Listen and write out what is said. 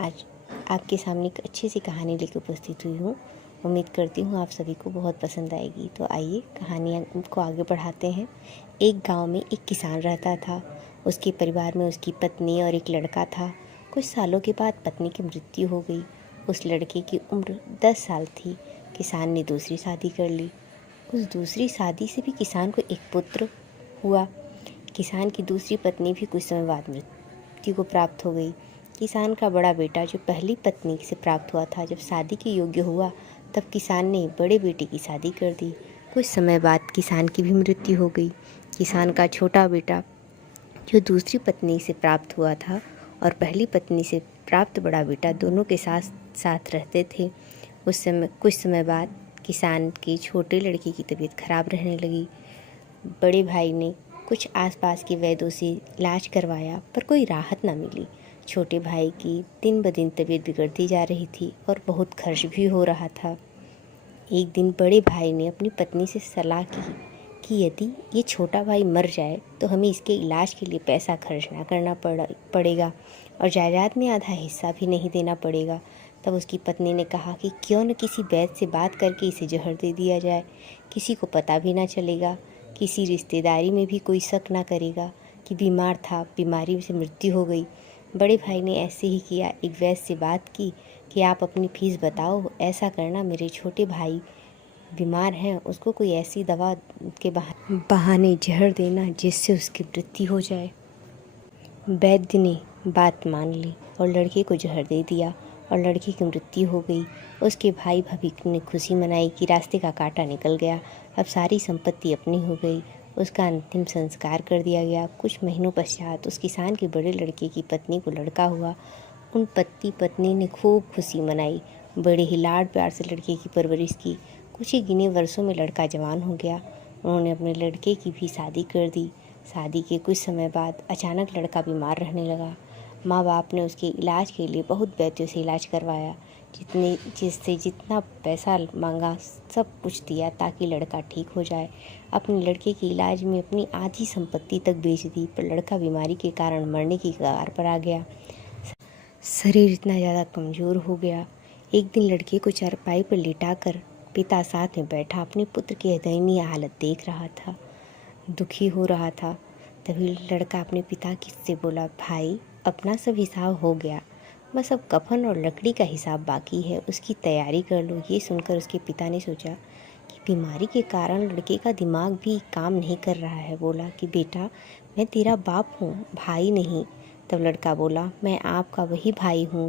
आज आपके सामने एक अच्छी सी कहानी लेकर उपस्थित हुई हूँ। उम्मीद करती हूँ आप सभी को बहुत पसंद आएगी। तो आइए कहानियाँ को आगे बढ़ाते हैं। एक गांव में एक किसान रहता था। उसके परिवार में उसकी पत्नी और एक लड़का था। कुछ सालों के बाद पत्नी की मृत्यु हो गई। उस लड़के की उम्र 10 साल थी। किसान ने दूसरी शादी कर ली। उस दूसरी शादी से भी किसान को एक पुत्र हुआ। किसान की दूसरी पत्नी भी कुछ समय बाद मृत्यु को प्राप्त हो गई। किसान का बड़ा बेटा जो पहली पत्नी से प्राप्त हुआ था, जब शादी के योग्य हुआ तब किसान ने बड़े बेटे की शादी कर दी। कुछ समय बाद किसान की भी मृत्यु हो गई। किसान का छोटा बेटा जो दूसरी पत्नी से प्राप्त हुआ था और पहली पत्नी से प्राप्त बड़ा बेटा दोनों के साथ साथ रहते थे। कुछ समय बाद किसान के छोटे लड़के की तबीयत खराब रहने लगी। बड़े भाई ने कुछ आसपास के वैद्यों से इलाज करवाया पर कोई राहत ना मिली। छोटे भाई की दिन ब दिन तबीयत बिगड़ती जा रही थी और बहुत खर्च भी हो रहा था। एक दिन बड़े भाई ने अपनी पत्नी से सलाह की कि यदि ये छोटा भाई मर जाए तो हमें इसके इलाज के लिए पैसा खर्च ना करना पड़ेगा और जायदाद में आधा हिस्सा भी नहीं देना पड़ेगा। तब उसकी पत्नी ने कहा कि क्यों न किसी वैद्य से बात करके इसे जहर दे दिया जाए। किसी को पता भी ना चलेगा, किसी रिश्तेदारी में भी कोई शक ना करेगा कि बीमार था, बीमारी से मृत्यु हो गई। बड़े भाई ने ऐसे ही किया। एक वैद्य से बात की कि आप अपनी फीस बताओ, ऐसा करना, मेरे छोटे भाई बीमार हैं, उसको कोई ऐसी दवा के बहाने जहर देना जिससे उसकी मृत्यु हो जाए। वैद्य ने बात मान ली और लड़के को जहर दे दिया और लड़की की मृत्यु हो गई। उसके भाई भाभी ने खुशी मनाई कि रास्ते का कांटा निकल गया, अब सारी संपत्ति अपनी हो गई। उसका अंतिम संस्कार कर दिया गया। कुछ महीनों पश्चात उस किसान के बड़े लड़के की पत्नी को लड़का हुआ। उन पति पत्नी ने खूब खुशी मनाई, बड़े ही लाड प्यार से लड़के की परवरिश की। कुछ ही गिने वर्षों में लड़का जवान हो गया। उन्होंने अपने लड़के की भी शादी कर दी। शादी के कुछ समय बाद अचानक लड़का बीमार रहने लगा। माँ बाप ने उसके इलाज के लिए बहुत वैद्यों से इलाज करवाया, जिससे जितना पैसा मांगा सब कुछ दिया ताकि लड़का ठीक हो जाए। अपने लड़के के इलाज में अपनी आधी संपत्ति तक बेच दी, पर लड़का बीमारी के कारण मरने की कगार पर आ गया। शरीर इतना ज़्यादा कमज़ोर हो गया। एक दिन लड़के को चारपाई पर लिटाकर पिता साथ में बैठा अपने पुत्र की दयनीय हालत देख रहा था, दुखी हो रहा था। तभी लड़का अपने पिता से बोला, भाई अपना सब हिसाब हो गया, बस अब कफन और लकड़ी का हिसाब बाकी है, उसकी तैयारी कर लो। ये सुनकर उसके पिता ने सोचा कि बीमारी के कारण लड़के का दिमाग भी काम नहीं कर रहा है। बोला कि बेटा, मैं तेरा बाप हूँ, भाई नहीं। तब लड़का बोला, मैं आपका वही भाई हूँ